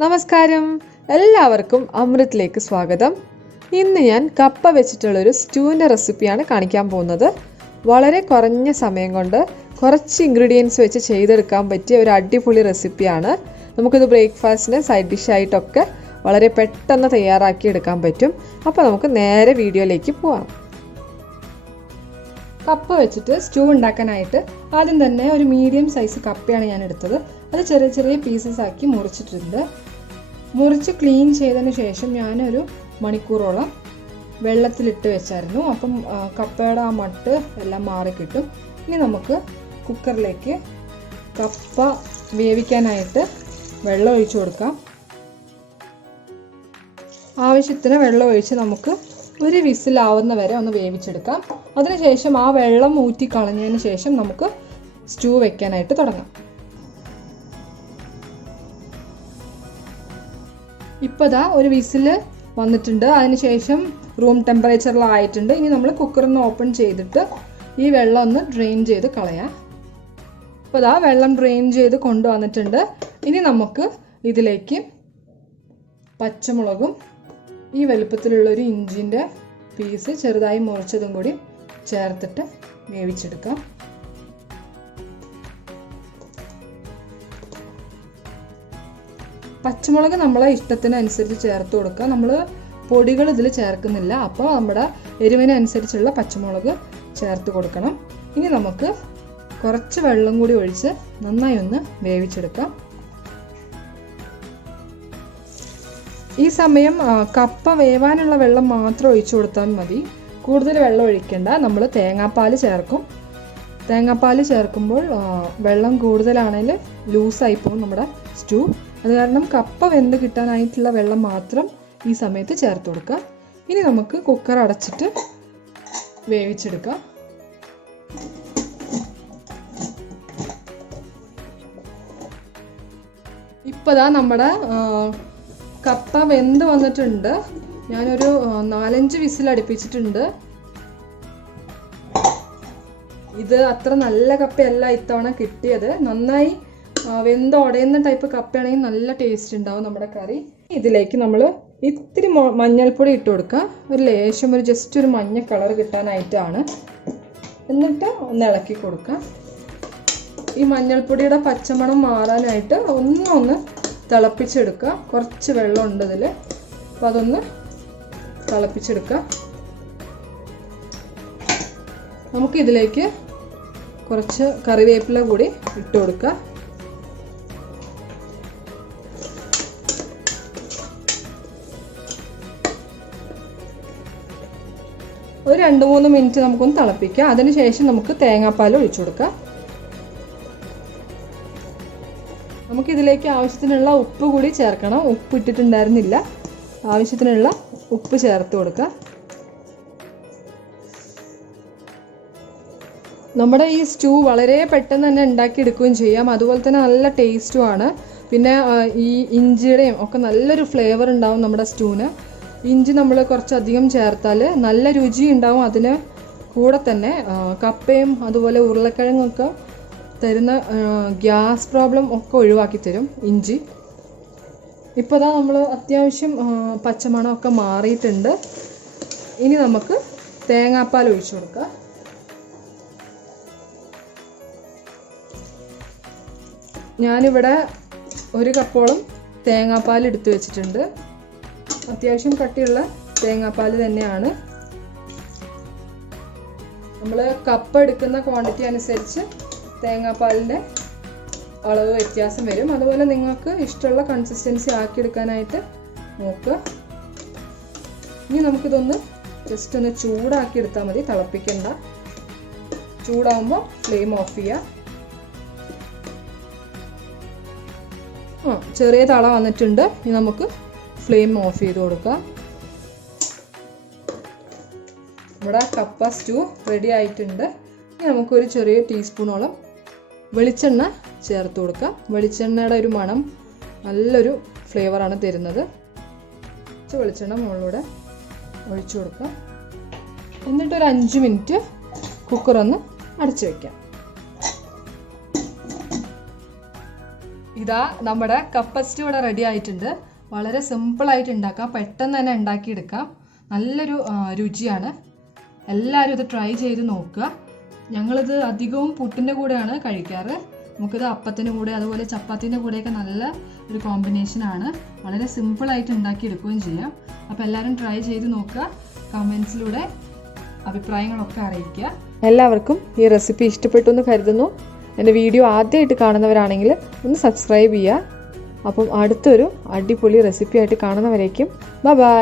നമസ്കാരം, എല്ലാവർക്കും അമൃത്തിലേക്ക് സ്വാഗതം. ഇന്ന് ഞാൻ കപ്പ വെച്ചിട്ടുള്ളൊരു സ്റ്റൂവിൻ്റെ റെസിപ്പിയാണ് കാണിക്കാൻ പോകുന്നത്. വളരെ കുറഞ്ഞ സമയം കൊണ്ട് കുറച്ച് ഇൻഗ്രീഡിയൻസ് വെച്ച് ചെയ്തെടുക്കാൻ പറ്റിയ ഒരു അടിപൊളി റെസിപ്പിയാണ്. നമുക്കിത് ബ്രേക്ക്ഫാസ്റ്റിന് സൈഡ് ഡിഷായിട്ടൊക്കെ വളരെ പെട്ടെന്ന് തയ്യാറാക്കി എടുക്കാൻ പറ്റും. അപ്പോൾ നമുക്ക് നേരെ വീഡിയോയിലേക്ക് പോവാം. കപ്പ വെച്ചിട്ട് സ്റ്റൂ ഉണ്ടാക്കാനായിട്ട് ആദ്യം തന്നെ ഒരു മീഡിയം സൈസ് കപ്പയാണ് ഞാൻ എടുത്തത്. അത് ചെറിയ ചെറിയ പീസസ് ആക്കി മുറിച്ചിട്ടുണ്ട്. മുറിച്ച് ക്ലീൻ ചെയ്തതിന് ശേഷം ഞാനൊരു മണിക്കൂറോളം വെള്ളത്തിലിട്ട് വെച്ചായിരുന്നു. അപ്പം കപ്പയുടെ ആ മട്ട് എല്ലാം മാറി കിട്ടും. ഇനി നമുക്ക് കുക്കറിലേക്ക് കപ്പ വേവിക്കാനായിട്ട് വെള്ളം ഒഴിച്ചു കൊടുക്കാം. ആവശ്യത്തിന് വെള്ളം ഒഴിച്ച് നമുക്ക് ഒരു വിസിലാവുന്ന വരെ ഒന്ന് വേവിച്ചെടുക്കാം. അതിനുശേഷം ആ വെള്ളം ഊറ്റി കളഞ്ഞതിന് ശേഷം നമുക്ക് സ്റ്റൂ വെക്കാനായിട്ട് തുടങ്ങാം. ഇപ്പോൾ ദാ ഒരു വിസിൽ വന്നിട്ടുണ്ട്. അതിനുശേഷം റൂം ടെമ്പറേച്ചറിലായിട്ടുണ്ട്. ഇനി നമ്മൾ കുക്കറൊന്ന് ഓപ്പൺ ചെയ്തിട്ട് ഈ വെള്ളം ഒന്ന് ഡ്രെയിൻ ചെയ്ത് കളയാം. ഇപ്പോൾ ദാ വെള്ളം ഡ്രെയിൻ ചെയ്ത് കൊണ്ടുവന്നിട്ടുണ്ട്. ഇനി നമുക്ക് ഇതിലേക്ക് പച്ചമുളകും ഈ വലുപ്പത്തിലുള്ളൊരു ഇഞ്ചിൻ്റെ പീസ് ചെറുതായി മുറിച്ചതും കൂടി ചേർത്തിട്ട് വേവിച്ചെടുക്കാം. പച്ചമുളക് നമ്മളെ ഇഷ്ടത്തിനനുസരിച്ച് ചേർത്ത് കൊടുക്കുക. നമ്മൾ പൊടികൾ ഇതിൽ ചേർക്കുന്നില്ല. അപ്പോൾ നമ്മുടെ എരിവിനനുസരിച്ചുള്ള പച്ചമുളക് ചേർത്ത് കൊടുക്കണം. ഇനി നമുക്ക് കുറച്ച് വെള്ളം കൂടി ഒഴിച്ച് നന്നായി ഒന്ന് വേവിച്ചെടുക്കാം. ഈ സമയം കപ്പ വേവാനുള്ള വെള്ളം മാത്രം ഒഴിച്ചു കൊടുത്താൽ മതി. കൂടുതൽ വെള്ളം ഒഴിക്കേണ്ട. നമ്മൾ തേങ്ങാപ്പാൽ ചേർക്കും. തേങ്ങാപ്പാൽ ചേർക്കുമ്പോൾ വെള്ളം കൂടുതലാണെങ്കിൽ ലൂസായി പോകും നമ്മുടെ സ്റ്റൂ. അത് കാരണം കപ്പ വെന്ത് കിട്ടാനായിട്ടുള്ള വെള്ളം മാത്രം ഈ സമയത്ത് ചേർത്ത് കൊടുക്കുക. ഇനി നമുക്ക് കുക്കർ അടച്ചിട്ട് വേവിച്ചെടുക്കാം. ഇപ്പോൾ ദാ നമ്മുടെ കപ്പ വെന്ത് വന്നിട്ടുണ്ട്. ഞാനൊരു 4-5 വിസിൽ അടുപ്പിച്ചിട്ടുണ്ട്. ഇത് അത്ര നല്ല കപ്പയല്ല ഇത്തവണ കിട്ടിയത്. നന്നായി വെന്ത് ഉടയുന്ന ടൈപ്പ് കപ്പയാണെങ്കിൽ നല്ല ടേസ്റ്റ് ഉണ്ടാവും നമ്മുടെ കറി. ഇതിലേക്ക് നമ്മൾ ഇത്തിരി മഞ്ഞൾപ്പൊടി ഇട്ട് കൊടുക്കുക. ഒരു ലേശം ജസ്റ്റ് ഒരു മഞ്ഞ കളർ കിട്ടാനായിട്ടാണ്. എന്നിട്ട് ഒന്ന് ഇളക്കി കൊടുക്കുക. ഈ മഞ്ഞൾപ്പൊടിയുടെ പച്ചമണം മാറാനായിട്ട് ഒന്ന് തിളപ്പിച്ചെടുക്കുക. കുറച്ച് വെള്ളം ഉണ്ട് ഇതിൽ. അപ്പോൾ അതൊന്ന് തിളപ്പിച്ചെടുക്കുക. നമുക്കിതിലേക്ക് കുറച്ച് കറിവേപ്പില കൂടി ഇട്ട് കൊടുക്കുക. ഒരു 2-3 മിനിറ്റ് നമുക്കൊന്ന് തിളപ്പിക്കാം. അതിനുശേഷം നമുക്ക് തേങ്ങാപ്പാൽ ഒഴിച്ചു കൊടുക്കാം. നമുക്കിതിലേക്ക് ആവശ്യത്തിനുള്ള ഉപ്പ് കൂടി ചേർക്കണം. ഉപ്പ് ഇട്ടിട്ടുണ്ടായിരുന്നില്ല. ആവശ്യത്തിനുള്ള ഉപ്പ് ചേർത്ത് കൊടുക്കുക. നമ്മുടെ ഈ സ്റ്റൂ വളരെ പെട്ടെന്ന് തന്നെ ഉണ്ടാക്കിയെടുക്കുകയും ചെയ്യാം. അതുപോലെ തന്നെ നല്ല ടേസ്റ്റുമാണ്. പിന്നെ ഈ ഇഞ്ചിയുടെയും ഒക്കെ നല്ലൊരു ഫ്ലേവർ ഉണ്ടാവും നമ്മുടെ സ്റ്റൂവിന്. ഇഞ്ചി നമ്മൾ കുറച്ചധികം ചേർത്താൽ നല്ല രുചി ഉണ്ടാവും. അതിന് കൂടെ തന്നെ കപ്പയും അതുപോലെ ഉരുളക്കിഴങ്ങൊക്കെ തരുന്ന ഗ്യാസ് പ്രോബ്ലം ഒക്കെ ഒഴിവാക്കി തരും ഇഞ്ചി. ഇപ്പോൾ ദാ നമ്മൾ അത്യാവശ്യം പച്ചമണമൊക്കെ മാറിയിട്ടുണ്ട്. ഇനി നമുക്ക് തേങ്ങാപ്പാൽ ഒഴിച്ചു കൊടുക്കാം. ഞാനിവിടെ 1 കപ്പോളം തേങ്ങാപ്പാൽ എടുത്തു വെച്ചിട്ടുണ്ട്. അത്യാവശ്യം കട്ടിയുള്ള തേങ്ങാപ്പാൽ തന്നെയാണ്. നമ്മൾ കപ്പ എടുക്കുന്ന ക്വാണ്ടിറ്റി അനുസരിച്ച് തേങ്ങാപ്പാലിൻ്റെ അളവ് വ്യത്യാസം വരും. അതുപോലെ നിങ്ങൾക്ക് ഇഷ്ടമുള്ള കൺസിസ്റ്റൻസി ആക്കിയെടുക്കാനായിട്ട് നോക്കുക. ഇനി നമുക്കിതൊന്ന് ജസ്റ്റ് ഒന്ന് ചൂടാക്കി എടുത്താൽ മതി. തിളപ്പിക്കണ്ട. ചൂടാകുമ്പോൾ ഫ്ലെയിം ഓഫ് ചെയ്യുക. ചെറിയ തള വന്നിട്ടുണ്ട്. ഇനി നമുക്ക് ഫ്ലെയിം ഓഫ് ചെയ്ത് കൊടുക്കാം. നമ്മുടെ കപ്പ സ്റ്റൂ റെഡി ആയിട്ടുണ്ട്. ഇനി നമുക്കൊരു ചെറിയ ടീസ്പൂണോളം വെളിച്ചെണ്ണ ചേർത്ത് കൊടുക്കാം. വെളിച്ചെണ്ണയുടെ ഒരു മണം നല്ലൊരു ഫ്ലേവറാണ് തരുന്നത്. വെളിച്ചെണ്ണ മുകളിലൂടെ ഒഴിച്ചു കൊടുക്കാം. എന്നിട്ടൊരു 5 മിനിറ്റ് കുക്കറൊന്ന് അടച്ചു വയ്ക്കാം. ഇതാ നമ്മുടെ കപ്പ സ്റ്റൂ ഇവിടെ റെഡി ആയിട്ടുണ്ട്. വളരെ സിമ്പിളായിട്ട് ഉണ്ടാക്കാം, പെട്ടെന്ന് തന്നെ ഉണ്ടാക്കിയെടുക്കാം. നല്ലൊരു രുചിയാണ്. എല്ലാവരും ഇത് ട്രൈ ചെയ്ത് നോക്കുക. ഞങ്ങളിത് അധികവും പുട്ടിൻ്റെ കൂടെയാണ് കഴിക്കാറ്. നമുക്കിത് അപ്പത്തിൻ്റെ കൂടെ അതുപോലെ ചപ്പാത്തിൻ്റെ കൂടെയൊക്കെ നല്ല ഒരു കോമ്പിനേഷനാണ്. വളരെ സിമ്പിളായിട്ട് ഉണ്ടാക്കിയെടുക്കുകയും ചെയ്യാം. അപ്പോൾ എല്ലാവരും ട്രൈ ചെയ്ത് നോക്കുക. കമൻസിലൂടെ അഭിപ്രായങ്ങളൊക്കെ അറിയിക്കുക. എല്ലാവർക്കും ഈ റെസിപ്പി ഇഷ്ടപ്പെട്ടു എന്ന് കരുതുന്നു. എൻ്റെ വീഡിയോ ആദ്യമായിട്ട് കാണുന്നവരാണെങ്കിൽ ഒന്ന് സബ്സ്ക്രൈബ് ചെയ്യുക. അപ്പം അടുത്തൊരു അടിപൊളി റെസിപ്പി ആയിട്ട് കാണുന്നവരേക്കും ബൈ.